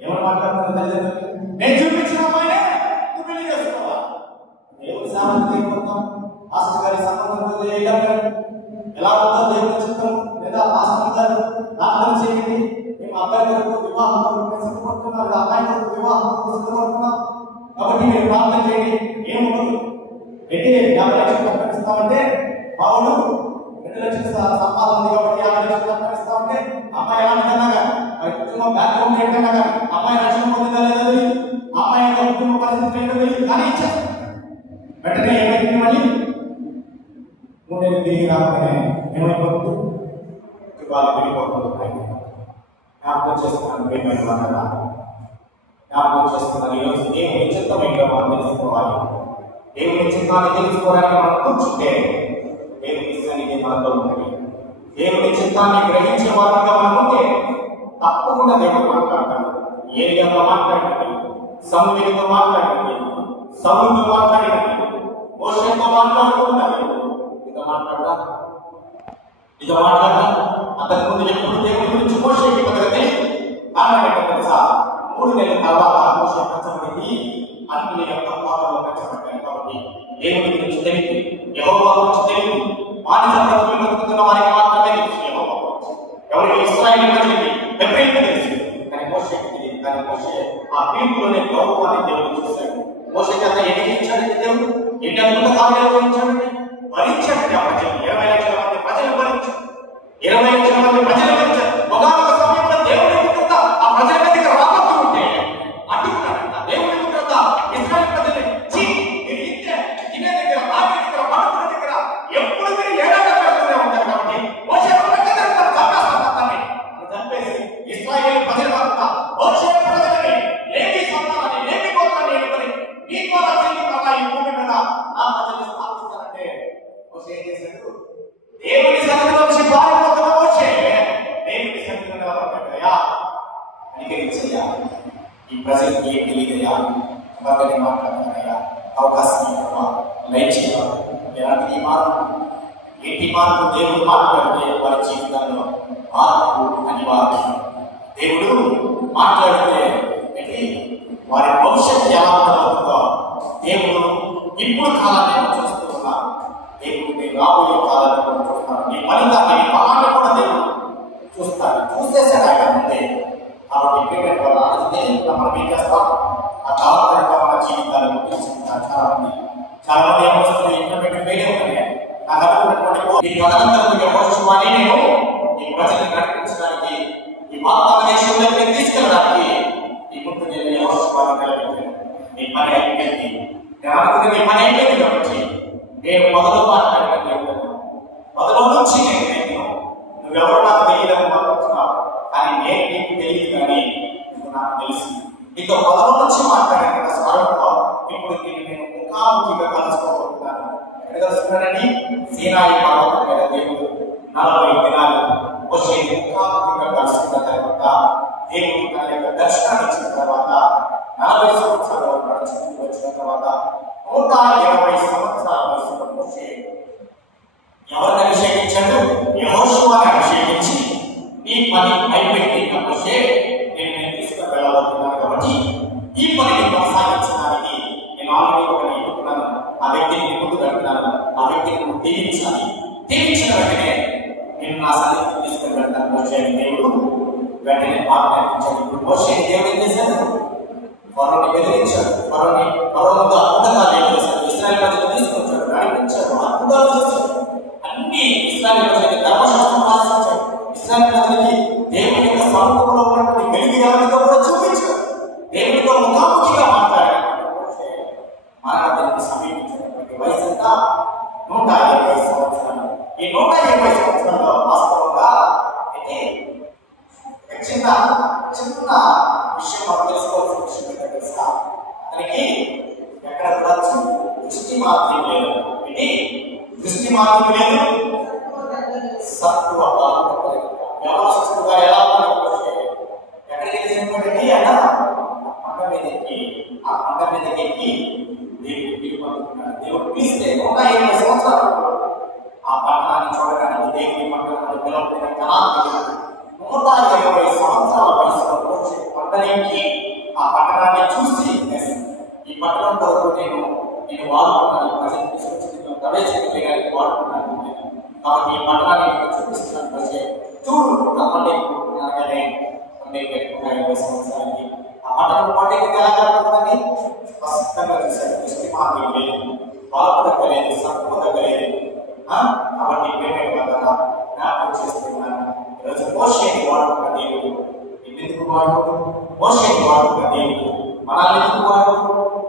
ఏమని మాట్లాడుతున్నారు? నేను చూపించిన అమ్మాయినే నువ్వు పెళ్లి చేసుకోవా? దేవుడి సామర్థ్యం మొత్తం మాస్టర్ గారి సంబంధం ఎలా ఉందో దేవుడి చిత్తం, లేదా మాస్టర్ గారు ప్రార్థన చేయండి, మేము అబ్బాయి గారు వివాహం సిద్ధపడుతున్నాం, లేదా అమ్మాయి గారు వివాహం సిద్ధపడుతున్నాం కాబట్టి మీరు ప్రార్థన చేయండి. ఏముండదు, పెట్టి 50 లక్షలు ప్రకటిస్తామంటే పావులు 2 లక్షల సంపాదన ఉంది కాబట్టి 50 లక్షలు ప్రకటిస్తామంటే అమ్మాయి ఏమంటున్నాగా మరి కుటుంబం బ్యాక్గ్రౌండ్ ఏంటన్నా కానీ అమ్మాయి రక్షణ పొందిందా లేదా తెలియదు, అమ్మాయి యొక్క కుటుంబ పరిస్థితి ఏంటో తెలియదు. కానీ ఇచ్చారు వెంటనే ఏమైంది, మళ్ళీ 3 తిరిగి రాగానే ఏమైపోతుంది, వాళ్ళు వెళ్ళిపోతుంది. జ్ఞాపకం చేస్తున్నాను, జ్ఞాపకం చేస్తున్నాను. ఈరోజు దేవుని చిత్తం ఏంటో మనం తెలుసుకోవాలి. దేవుని చిత్తాన్ని తెలుసుకోవడానికి మనం కూర్చుంటే దేవుని సన్నిధి మనతో ఉంటుంది. దేవుని చిత్తాన్ని గ్రహించే వారంగా మనం ఉంటే తప్పకుండా దేవుడు మాట్లాడతాడు. ఏరియాతో మాట్లాడండి, సమూహంతో మాట్లాడండి, సౌలుతో మాట్లాడండి, మోషేతో మాట్లాడుతున్నారు. ఇక మాట్లాడదా అంతకుముందు ఎప్పుడు దేవుడి గురించి మోషేకి పెద్దగా తెలియదు. కారణం ఏంటో తెలుసా? 3 నెలల తర్వాత మోషే పెంచబడింది, అన్ని యొక్క పాపంలో పెంచబడ్డాయి. కాబట్టి దేవుడి గురించి తెలియదు, యెహోవా గురించి తెలియదు. బానిస బ్రతుకులు బతుకుతున్న వారికి మాత్రమే తెలుసు యెహోవా గురించి. ఎవరికి ఇశ్రాయేలు ప్రజలకి ఎఫ్రాయిముకు తెలుసు, కానీ మోషేకి తెలియదు. కానీ మోషే ఆ పిలుపులోనే గౌరవాన్ని దేవుడు చూశాడు. మోషే చేత ఎన్ని ఇచ్చాడంటే దేవుడు, ఎన్ని అద్భుత కార్యాలు ఇచ్చాడంటే భరించాడంటే ఆ ప్రజలు 20 లక్షల మంది ప్రజలు భరించారు. 20 లక్షల మంది ప్రజలు భరించారు. ఒకనొక సమయంలో దేవుడి వికృత ఆ ప్రజల మీదకి రాబోతూ ఉంటే అడ్డుకున్నాడంట. దేవుడి వికృత ఇశ్రాయేలు ప్రజల్ని మీరు ఇచ్చే తినే దగ్గర, తాగే దగ్గర, పడుకునే దగ్గర ఎప్పుడు మీరు ఏడాది పెడుతూనే ఉంటారు. కాబట్టి మోషే చంపేసి ఇశ్రాయేలు ప్రజల వద్ద మోషే ప్రజలని లేవి సంతానాన్ని, లేవి గోత్రాన్ని ఎన్నుకొని నీ ద్వారా జీవితంగా ఈ భూమి మీద నా ప్రజల్ని స్థాపిస్తానంటే మోషే ఏం చేశాడు? దేవుని సన్నిధిలో నుంచి పారిపోతున్న మోషే దేవుని సన్నిధిలో నిలబడ్డాడయ్యా, అంగీకరించయ్యా, ఈ ప్రజలకి ఏం తెలియదయ్యా, ఎవరిని మాట్లాడుతున్నాయా, అవకాశం ఇవ్వమా, లైచిగా ఎలాంటి మార్పు, ఏంటి మార్పు? దేవుడు మాట్లాడితే వారి జీవితంలో మార్పు అనివార్యం. దేవుడు మాట్లాడితే వారి భవిష్యత్తు ఎలా ఉండబోతుందో దేవుడు ఇప్పుడు కాలాన్ని చూస్తూ ఉన్నారు. దేవుడు నీ రాబోయే కాలాన్ని కూడా చూస్తున్నారు. నీ ఫలితాన్ని, నీ ఫలాన్ని కూడా దేవుడు చూస్తారు. చూసేసాడు ఆయన ముందే. కాబట్టి పేమెంట్ వల్ల మనం ఏం చేస్తాం? ఆ కాలంగా మన జీవితాన్ని గుర్తించుకుంటారు. చాలా మంది ఏమొస్తుంది, ఇంటర్మీడియట్ ఫెయిల్ అవుతున్నాయి. నాకు అనుకున్నటువంటి ఈ తదనంతరం యెహోషువని నేను ఈ ప్రజల్ని నడిపించడానికి, ఈ వాగ్దాన దేశంలోకి తీసుకెళ్ళడానికి ఈ ముందు నేను యెహోషువని నిలబెట్టాను. నీ పని అయిపోయింది, నేను అనుకున్న నీ పని అయిపోయింది. కాబట్టి నేను మొదలు మాట్లాడినట్టు మొదలు నుంచి నేను నువ్వెవరు నాకు తెలియదని అనుకుంటున్నావు, కానీ నేను నీకు తెలియదు, కానీ నువ్వు నాకు తెలుసు. నీతో మొదలు నుంచి మాట్లాడిన స్వరంతో ఇప్పుడు నేను ముఖాముఖిగా కలుసుకోబోతున్నాను. ఎక్కడ కలుసుకున్నానండి? సీనాయి పర్వతం మీద దేవుడు 40 దినాలు వచ్చి ముఖాముఖిగా కలుసుకున్న తర్వాత దేవుడు తన యొక్క దర్శనాన్ని ఇచ్చిన తర్వాత 40 సంవత్సరాలు నడుచుకుంటూ వచ్చిన తర్వాత 120 సంవత్సరాల వయసులో మోషే ఎవరిని అభిషేకించాడు? యెహోషువని అభిషేకించి ఈ పని అయిపోయింది మోషే, నేను తీసుకుని వెళ్ళబోతున్నాను. కాబట్టి ఈ పనిని కొనసాగించడానికి నేను ఆల్రెడీ ఒకటి ఎన్నుకున్నాను. ఆ వ్యక్తిని ముందు పెడుతున్నాను. ఆ వ్యక్తిని నువ్వు దీవించాలి. దీవించిన వెంటనే నేను నా సన్నిధికి తీసుకుని వెళ్తాను మోషే అని దేవుడు వెంటనే ఆజ్ఞాపించాడు. ఇప్పుడు మోషే దేవుడు ఏం చేశాడు? ఫరోని బెదిరించాడు. ఫరో ముందు అద్భుతాలు చేశాడు. ఇశ్రాయేలు ప్రజలు తీసుకొచ్చాడు, నడిపించాడు, అద్భుతాలు చేశాడు. అన్ని ఇశ్రాయేలు ప్రజలకి ధర్మశాస్త్రం రాసించాడు. ఇశ్రాయేలు ప్రజలకి దేవుని యొక్క స్వరూపంలో ఉన్నటువంటి వెలుగు ఎవరితో కూడా చూపించాడు. దేవునితో ముఖాముఖిగా మాట్లాడాడు. మరణానికి సమీపించినటువంటి వయసు ఎంత? 120 సంవత్సరాలు. ఈ 120 సంవత్సరాల్లో వాస్తవంగా చిన్న విషయం మనం తెలుసుకోవాల్సిన విషయం ఏంటో తెలుసా? అతనికి ఎక్కడ కూడా దృష్టి మాత్రం లేదు. దృష్టి మాత్రం లేదు, సత్వ వ్యవస్థగా ఎలా ఎక్కడికి తెలిసినటువంటి ఆయన పంట మీద ఎక్కి, ఆ పంట మీదకి ఎక్కి దేవుడు పిలుపుతున్నాడు. దేవుడు పిలిస్తే 120 సంవత్సరాలు ఆ పట్టణాన్ని చూడడానికి దేవుని పట్టణాన్ని పిలవబడిన కణాన్ని 120 సంవత్సరాలు మోషేని వాడుకున్న దేవుడు ఎందుకు వాడు? మోషేని వాడుకున్న దేవుడు మనల్ని ఎందుకు వాడు?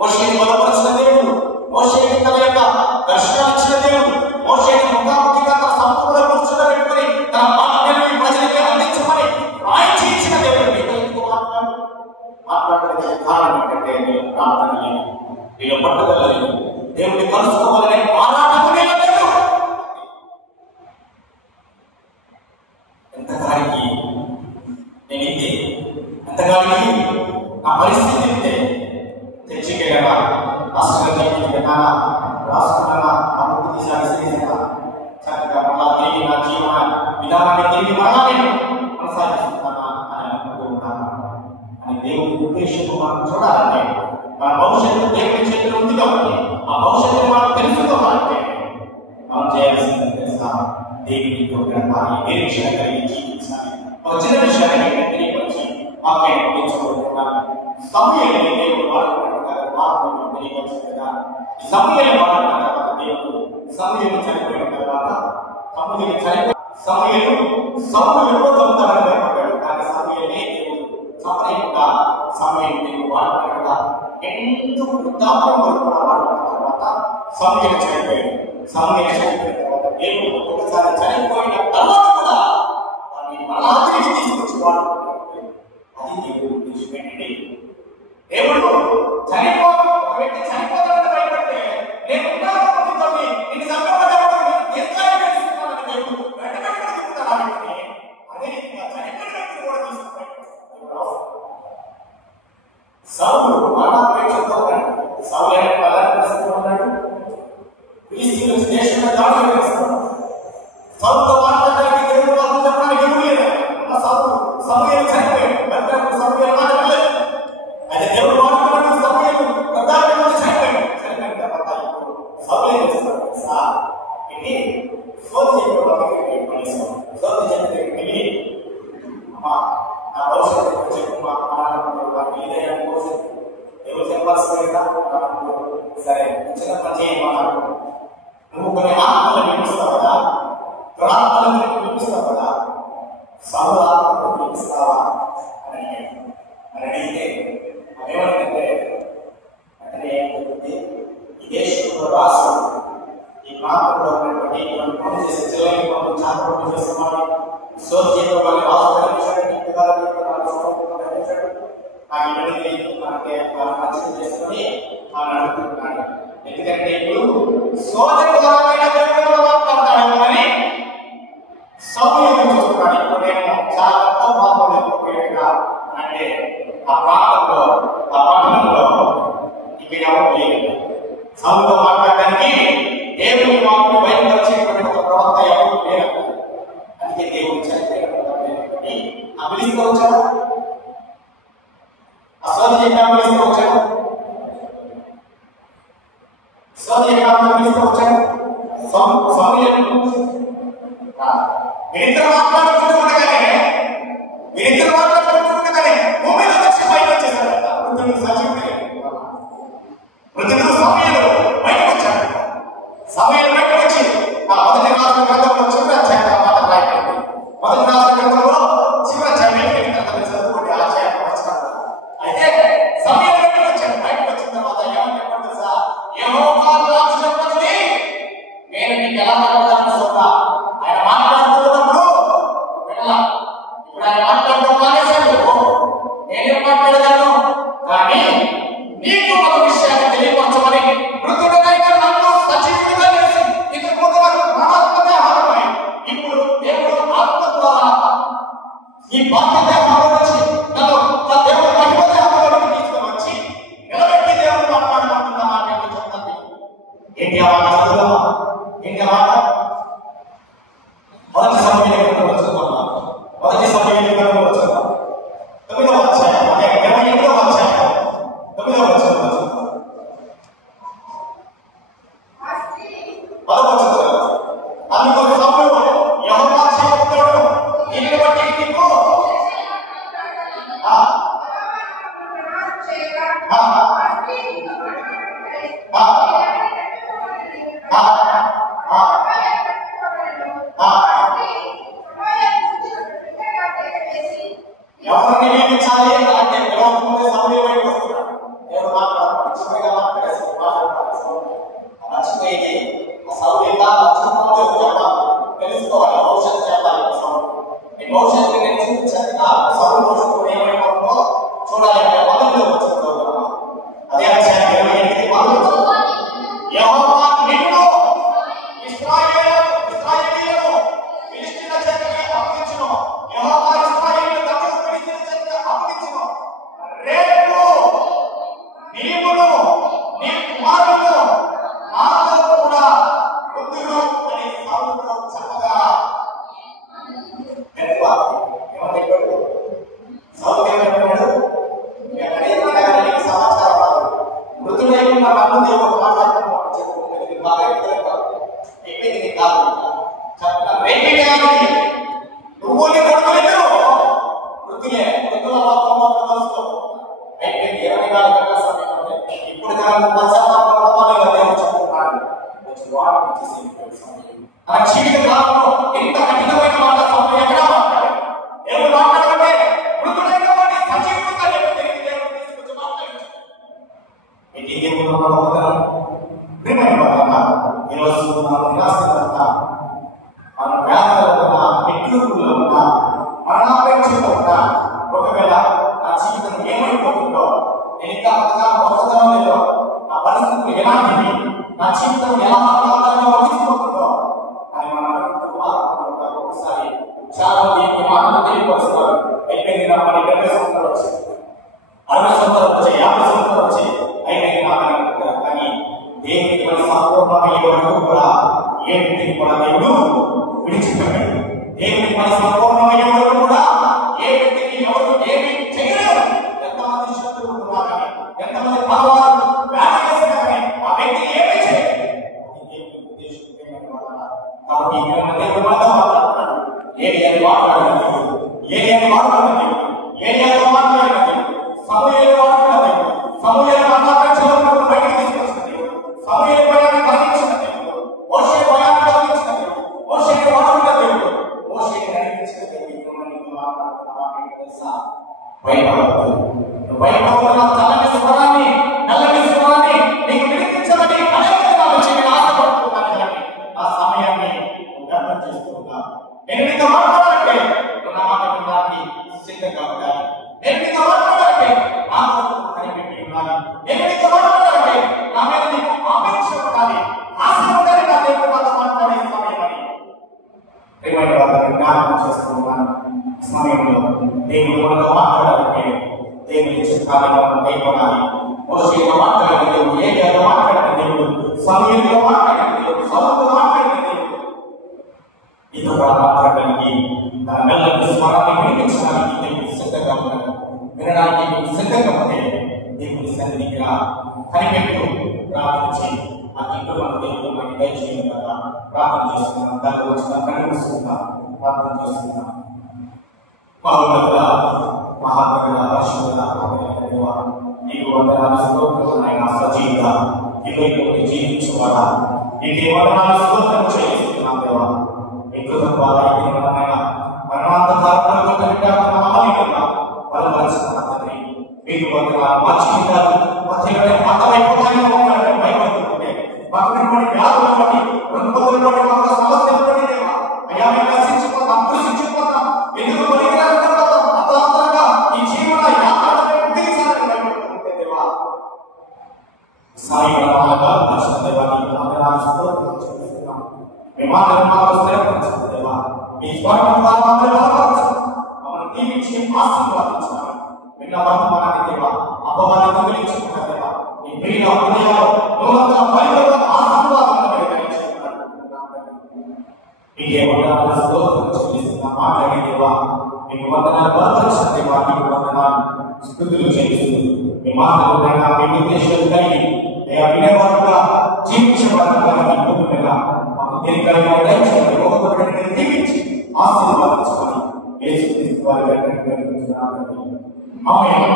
మోషేని బలపరిచిన దేవుడు, మోషేని తన యొక్క దర్శనాలు ఇచ్చిన దేవుడు, మోషేని ముఖాముఖిగా తన సముద్రంలో కూర్చోబెట్టుకుని తన మాటలను ప్రజలకి అందించమని రాయించి ఇచ్చిన దేవుడు ఎందుకు మాట్లాడడానికి కారణం ఏంటంటే నేను ప్రార్థన లేదు, నేను పట్టుదల లేదు, దేవుడిని కలుసుకోవాలనే ఆరాటం లేదు. ఎంతగానికి నేను ఇంతే, ఎంతగానికి నా పరిస్థితి ఇంతే. చర్చికెళ్ళగా రాష్ట్రంగా రాసుకున్నా అభివృద్ధి సాగిస్తేగా చక్కగా మళ్ళా తిరిగి నా జీవన విధానాన్ని తిరిగి మళ్ళా నేను కొనసాగిస్తున్నానా అని అనుకుంటూ ఉన్నాను అని దేవుడి ఉద్దేశం మనం చూడాలంటే మన భవిష్యత్తు దేవుడి చేతిలో ఉంది కాబట్టి ఆ భవిష్యత్తు మనం తెలుసుకోవాలంటే మనం చేయాల్సింది తెలుసా? దేవుని నిరీక్షణ కలిగి జీవించాలి. ఒక చిన్న విషయాన్ని తెలియపరిచి వాక్యాన్ని పంపించబోతున్నాను. సమూయేలుని దేవుడు వాడుకున్నట్టుగా వాక్యం తెలియపరిచిన కదా. సమూయేలు వాడుకున్న తర్వాత దేవుడు సమూయేలు చనిపోయిన తర్వాత సమూయేలు చంపుతాడని భయపడ్డాడు. కానీ సమూయేలునే దేవుడు చంపలేకుండా సమూయేలు దేవుడు వాడుకున్నట్టుగా ఎందుకు వృద్ధాప్యం కూడా వాడుకున్న తర్వాత సమూయేలు చనిపోయాడు. సమూయేలు చనిపోయిన తర్వాత దేవుడు ఒకసారి చనిపోయిన తర్వాత కూడా వాడిని మళ్ళా తిరిగి తీసుకొచ్చి వాడుకున్నాడు. అది దేవుడు ఉద్దేశించండి. దేవుడు ఒక వ్యక్తి చనిపోతాడని భయపడితే నేను నిన్ను చంపబడ్డాను దేవుడు వెంటబెట్టుకుని తిప్పుతాడు ఆ వ్యక్తిని. అదే చనిపోయిన వ్యక్తి కూడా తీసుకుంటాడు. సౌలు మరణాపేక్షతో ఉన్నాడు. సౌలు ఉన్నాడు. ఫిలిస్తీన్ల దేశంలో దాడులు చేస్తున్నాడు. సౌలుతో మాట్లాడడానికి దేవుడు వాళ్ళు చెప్పడానికి ఎవరు లేదు. సమూయేలు చనిపోయాడు. సమూయేలు మాట్లాడలేదు. అయితే దేవుడు మాట్లాడుతున్న సమూయేలు వృద్ధాప్యంలో చనిపోయాడు. చనిపోయిన తర్వాత సమూయేలు చేస్తున్నాడు. ఇది సోది చెప్పి అమ్మా నా భవిష్యత్తు చెప్పు మా ఇదయ్యాన్ని కోసం ఎవరు చెప్పాల్సింది కదా. సరే చిన్న పని చేయమన్నాడు. నువ్వు కొన్ని ఆత్మలను వినిపిస్తావు కదా, దురాత్మలను వినిపిస్తావు కదా, సౌరాత్మలను వినిపిస్తావా అని అడిగితే ఏమంటే అంటే ఈ దేశంలో రాష్ట్రం ఈ ప్రాంతంలో ఉన్నటువంటి పని చేసే జిల్లాకి మనం చాలా పనులు చేస్తున్నాడు. సోది చేయడం వల్ల రాష్ట్రాలు నాకు ఇవన్నీ తెలియదు, మనకి మంచిగా చేసుకొని మనం అడుగుతున్నాడు. ఎందుకంటే ఇప్పుడు సోదరుడైన దేవుడు మాట్లాడతాడు అని సమూయేలు చూస్తున్నాడు. ఇప్పుడు నేను చాలా తక్కువ మాట్లాడలేకపోయాగా అంటే ఆ ప్రాంతంలో ఆ పట్టణంలో ఇక్కడ ఎవరు లేదు. సౌలుతో మాట్లాడడానికి దేవుని మాటలు బయటకు వచ్చేటువంటి ఒక ప్రవక్త ఎవరు లేరు. అందుకే దేవుడు చనిపోయినటువంటి ఆ పిలిస్తూ వచ్చాడు. సోది పిలిస్తూ వచ్చాడు. సోది పిలిస్తూ వచ్చాడు. సమూయేలు మీరిద్దరు మాట్లాడుకుంటుండగానే భూమిలో వచ్చి బయట వచ్చేసాడు. వృద్ధుడు సజీవుడే. వృద్ధుడు సమూయేలు బయటకు వచ్చాడు. సమూయేలు బయటకు వచ్చి ఆ మొదటి రాష్ట్ర గ్రంథంలో చివరి అధ్యాయం మాట రాయబడింది. మొదటి రాష్ట్ర గ్రంథంలో చివరి అధ్యాయం చదువుకుంటే అధ్యాయం అయితే సమూయేలు బయటకు వచ్చాడు. బయటకు వచ్చిన తర్వాత ఏమని చెప్పండి సార్, యెహోవా నాకు చెప్పినది నేను నీకు ఎలా మాట్లాడాలని చూస్తా. ఆయన మాట్లాడుతున్నప్పుడు వెళ్ళాలి. ఇప్పుడు ఆయన మాట్లాడడం మానేశాడు. నేనేం మాట్లాడగలను, కానీ నీకు ఒక విషయాన్ని తెలియపరచమని మృతుడైన నన్ను సజీవుడిగా చేసి ఇంతకు ముందు వరకు ప్రాణాత్మక ఆహారమై ఇప్పుడు దేవుడు ఆత్మ ద్వారా ఈ బాధ్యత వచ్చి నన్ను నా దేవుడు మహిమత ఆత్మలోకి తీసుకుని వచ్చి నిలబెట్టి దేవుడు మాట్లాడమంటున్న మాట ఏంటో చెప్తాను. ఏంటి ఆ మాట చదువుదామా? ఏంటి ఆ మాట? మొదటి సమూయేలు వచ్చుకున్నాం. మొదటి సమూయేలు వచ్చుకున్నాం. 9వ అధ్యాయం 28వ అధ్యాయం 9వ వచనం వచ్చుకున్నాం. అందుకు సమూయేలు యెహోవా చెప్తాడు, నిన్ను బట్టి నీకు ఎవరిని నియమించాలి అంటే పిలవకముందే సమయం వైపు వస్తున్నాడు. దేవుడు మాట్లాడతాడు, చివరిగా మాట్లాడేసి మర్చిపోయేది సౌర్యంగా తెలుసుకోవాలి, భవిష్యత్తు చెప్పాలి. ఈ భవిష్యత్తు నేను చూపించాను, సౌర్య భవిష్యత్తు ఏమైపోతుందో చూడాలంటే మొదటిలో వచ్చిందో అదే అధ్యాయం 28 మొదలు యెహోవా నిన్ను ఇశ్రాయేలీయులను ఫిలిష్తీయుల చేతికి అప్పగించును. యెహోవా ఇశ్రాయేలీయులను ఫిలిష్తీయుల చేతికి అప్పగించును. రేపు నీవును నీ కుమారులు నాతో కూడా ఉందురు అని సౌలుతో చెప్పగా సమాచారం మృతుడైన నన్ను దేవుడు మాట్లాడుతున్నాడు. నువ్వు నీ కొడుకులు మృతులే మృతుల అయిపోయింది. 24 గంటల సమయంలో ఇప్పుడు దేవుడు చెప్తున్నాడు. మన జీవిత కాలంలో ఎంత కఠినమైన మాట సమయం ఎక్కడ మాట్లాడాలి? దేవుడు మాట్లాడాలంటే మృతుడైన వాడిని సజీవంగా దేవుడు తీసుకొచ్చి మాట్లాడించాడు. ఈరోజు మన నిరాశంతా మన వ్యాధులు ఉన్న నెట్లూరులో ఉన్న మరణాపేక్షలో ఉన్న ఒకవేళ నా జీవితం ఏమైపోతుందో, నేను ఇంకా కొత్తదనం లేదో, నా పరిస్థితులు ఎలాంటివి, నా జీవితం ఎలా వహించిపోతుందో అని మన ఒకసారి చాలా మంది మాటలు తెలియపరుస్తారు. అయిపోయింది నా మన 20 సంవత్సరాలు వచ్చి 60 సంవత్సరాలు వచ్చి 50 సంవత్సరాలు వచ్చి అయిపోయింది నా కానీ దేవునికి మన సంపూర్ణమయ్యే వరకు కూడా ఏ వ్యక్తిని కూడా దేవుడు విడిచిపెట్టాడు. దేవునికి మన సంపూర్ణమయ్యే వరకు కూడా ఏ వ్యక్తికి ఎవరు ఏమి చేయలేరు. ఎంతమంది శత్రువులు ఉన్నా కానీ, ఎంతమంది పరవారు వ్యాధి చేసినా కానీ ఆ వ్యక్తి ఏమి చేయలేదు. కాబట్టి దేవుడు మాట్లాడుతున్నాడు. ఏలియాని మాట్లాడిన దేవుడు, ఏలియాని మాట్లాడిన దేవుడు, ఏలియాతో మాట్లాడిన దేవుడు, సమూయేలు మాట్లాడిన దేవుడు, సమూయేలు మాట్లాడించడం బయటకు తీసుకొచ్చిన దేవుడు, సమూయేలు భయాన్ని తగ్గించిన దేవుడు, మోషే భయాన్ని తగ్గించిన దేవుడు, మోషేని వాడుకున్న దేవుడు, మోషేని నడిపించిన దేవుడు. తెలుసా? భయపడవల్ల చల్లని స్వరాన్ని, నల్లని స్వరాన్ని నీకు వినిపించమని అనేక దినాలు నేను ఆశపడుతున్నాను. కానీ ఆ సమయాన్ని అర్థం చేస్తున్నా. నేను నీతో మాట్లాడాలంటే నా మాట వినడానికి సిద్ధంగా ఉండాలి. నేను నీతో మాట్లాడాలంటే నా కొరకు కనిపెట్టి ఉండాలి. నేను నీతో మాట్లాడాలంటే నా మీద నీకు ఆపేక్ష ఉండాలి, ఆశ ఉండాలి. నా దేవుడు నాతో మాట్లాడే సమయం అని ప్రియమైన వాళ్ళని జ్ఞాపకం చేస్తున్నాను. సమయంలో దేవుడు మనతో మాట్లాడాలంటే దేవుని చిత్తాన్ని మనం కైకొనాలి. మోషేతో మాట్లాడిన దేవుడు, ఏలియాతో మాట్లాడిన దేవుడు, సమూయేలుతో మాట్లాడిన దేవుడు, సౌలుతో మాట్లాడిన దేవుడు ఇది కూడా మాట్లాడడానికి తన మెల్లని స్వరాన్ని వినిపించడానికి దేవుడు సిద్ధంగా ఉన్నాడు. వినడానికి సిద్ధంగా ఉంటే దేవుడి సన్నిధికి కనిపెట్టు ప్రార్థించి ఆ ఇంట్లో మన దేవుడు మనకి దయచేయడం కదా ప్రార్థన చేస్తున్నాం. దాని వచ్చిన కనిపిస్తున్నాం, ప్రార్థన చేస్తున్నాం. మహోన్నతుల మహాత్ముల పరిశుద్ధుల నీకు వందనాలు స్తోత్రం ఆయన సజీవుడా ఇవైపు జీవించువాడా నీకు వందనాలు స్తోత్రం చేస్తున్నాం దేవా. మీ కృప ద్వారా మరణాంతకాలంలో బలపరిచిన తండ్రి మీకు వందనాలు. మా జీవితాలు మతమైపోతాయో భయపడుతుంటే మాకున్నటువంటి వ్యాధుల బట్టి రుణపదులటువంటి మాకు సమస్యలు బట్టి దేవా అయ్యా మేము నశించిపోతాం, కృషించిపోతాం, ఎందుకు పనికిరాకపోతాం, అర్థవంతంగా ఈ జీవన యాత్రలను ఉద్దేశాలను భయపడుతుంటే దేవా సాయిగా దర్శన దేవాన్ని వందనాలు స్తోత్రం చేస్తున్నాం. మీ మాటలు మాకు స్థిరపరచండి దేవా. మీ స్వర్గం మమ్మల్ని దీవించి ఆశీర్వాదించాలి. విన్న వర్తమానాన్ని దేవా అపవాదాన్ని తొలగించుకున్నారు దేవా. మీ ప్రియ హృదయంలో నూతన పరివర్తన ఆశీర్వాదాలను కలిగించుకున్నారు. మీకే వందనాలు స్తోత్రం చెల్లిస్తున్నా. మాట్లాడే దేవా మీకు వందనాలు, బలపరిచిన దేవా మీకు వందనాలు, స్తుతులు చెల్లిస్తూ మీ మాటలు మీ ఉద్దేశాలు కలిగి వినేవారుగా జీవించేవారుగా మాకు దీనికైనా దయచేయండి. ఒకరిని దీవించి ఆశీర్వాదించుకొని యేసుక్రీస్తు వారి ఆమేన్.